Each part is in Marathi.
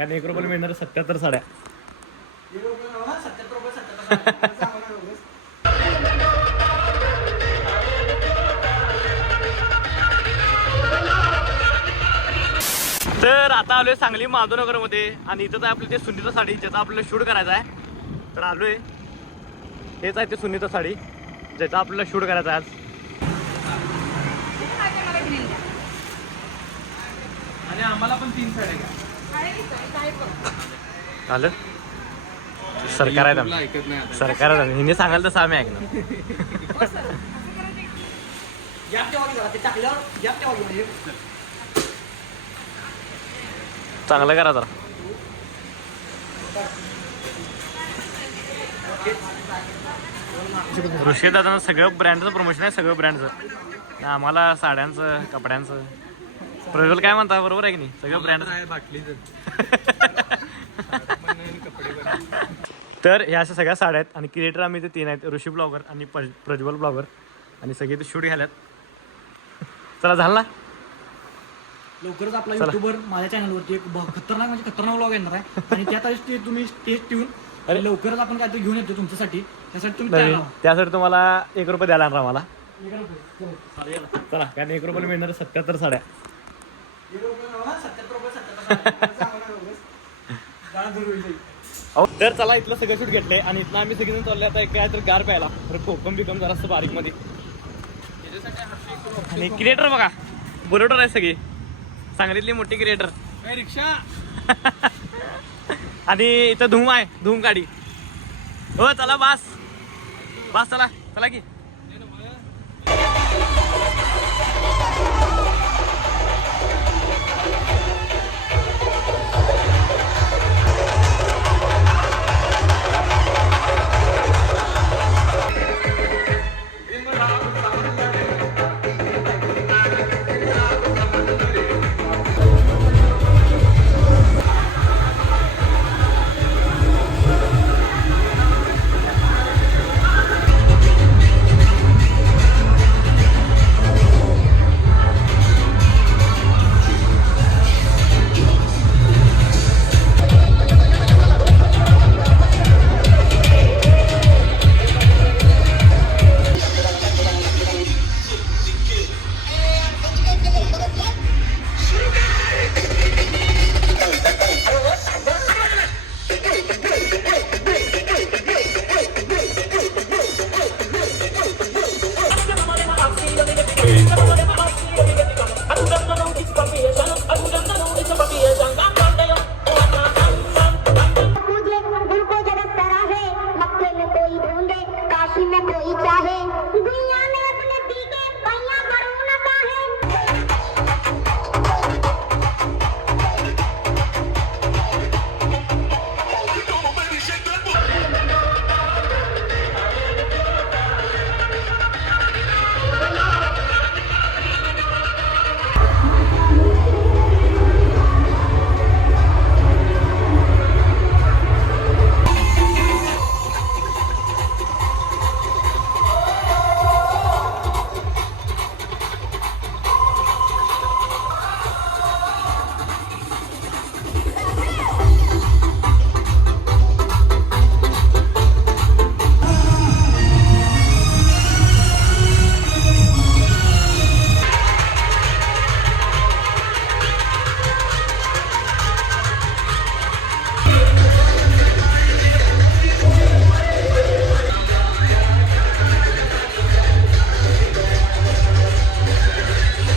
कारण 1 रुपयाला मिळणार 77 साड्या. तर आता आलोय सांगली माधवनगर मध्ये आणि इथं आहे आपली ते सुनीता साडी ज्याचा आपल्याला शूट करायचा आहे. तर आलोय हेच आहे ते सुनीता साडी ज्याचा आपल्याला शूट करायचा आहे आज. आणि आम्हाला पण 3 साड्या घ्या. आलं सरकार आहे तुला ऐकत नाही आता. सरकार आहे हिने सांगाल तसं आम्ही ऐकणार. चांगलं करा जरा. ऋषी दादा सगळं ब्रँडचं प्रमोशन आहे, सगळं ब्रँडचं. आम्हाला साड्यांचं कपड्यांचं. प्रज्वल काय म्हणता बरोबर आहे की नाही? सगळं ब्रँड आहे बाटलीच. तर ह्या अशा सगळ्या साड्या आहेत आणि क्रिएटर आम्ही ते 3 आहेत, ऋषी ब्लॉगर आणि प्रज्वल ब्लॉगर आणि सगळे ते शूट घ्यायलात. चला झालं ना. लवकरच आपला युट्यूबवर माझ्या चॅनलवरती एक खतरनाक म्हणजे खतरनाक व्लॉग येणार आहे आणि त्यात ते तुम्ही स्टेज ठेवून अरे लवकरच आपण काहीतरी घेऊन येतो तुमच्यासाठी. त्यासाठी तुम्ही तयार राहा. त्यासाठी तुम्हाला 1 रुपये द्यायला आणणार आम्हाला. चला कारण 1 रुपयाला मिळणार 77 साड्या. तर चला इथलं सगळं शूट घेतलंय आणि इथलं आम्ही सगळेजण चालले आता काय तर गार प्यायला. तर कोकम बिकम जरा असं बारीक मध्ये. आणि क्रिएटर बघा बुलेटर आहे सगळी सांगलीतली मोठी क्रिएटर. रिक्षा आणि इथं धूम आहे, धूम गाडी. हो चला बास बास चला चला की.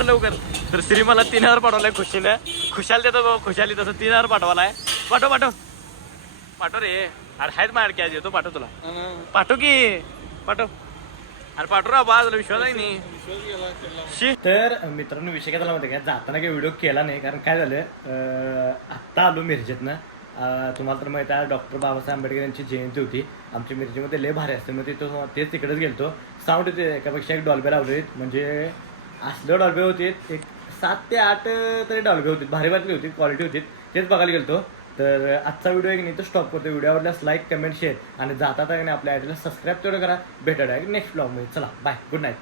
लवकर. तर श्री मला 3000 पाठवलाय खुशीने. खुशाल देतो बाबा, खुशाली तसं 3000 पाठवालाय. पाठव पाठव पाठव रे. अरे आहेत माझ्या कॅश येतो, पाठव तुला. पाठव की पाठव. अरे पाठव रा बा, तुला विश्वास आहे नाही. तर मित्रांनो विषय काय झाला माहिती काय, जाताना काही व्हिडिओ केला नाही कारण काय झालं आत्ता आलो मिरजेतनं. तुम्हाला तर माहिती आहे डॉक्टर बाबासाहेब आंबेडकर यांची जयंती होती. आमच्या मिरजेमध्ये लय भारी असते, मग तेच तिकडेच गेलतो. साऊंड होते एकापेक्षा एक डॉल्बे लावले, म्हणजे असलं डॉल्बे होते एक 7 ते 8 तरी डॉल्बे होते, भारी भारी होती, क्वालिटी होती. तेच बघायला गेलतो. तर आजचा व्हिडिओ आहे की नाही तो स्टॉप करतो. व्हिडिओ आवडल्यास लाईक कमेंट शेअर आणि जाता आपल्या आयडीला सबस्क्राईब तेवढं करा. भेटूया नेक्स्ट ब्लॉगमध्ये. चला बाय, गुड नाईट.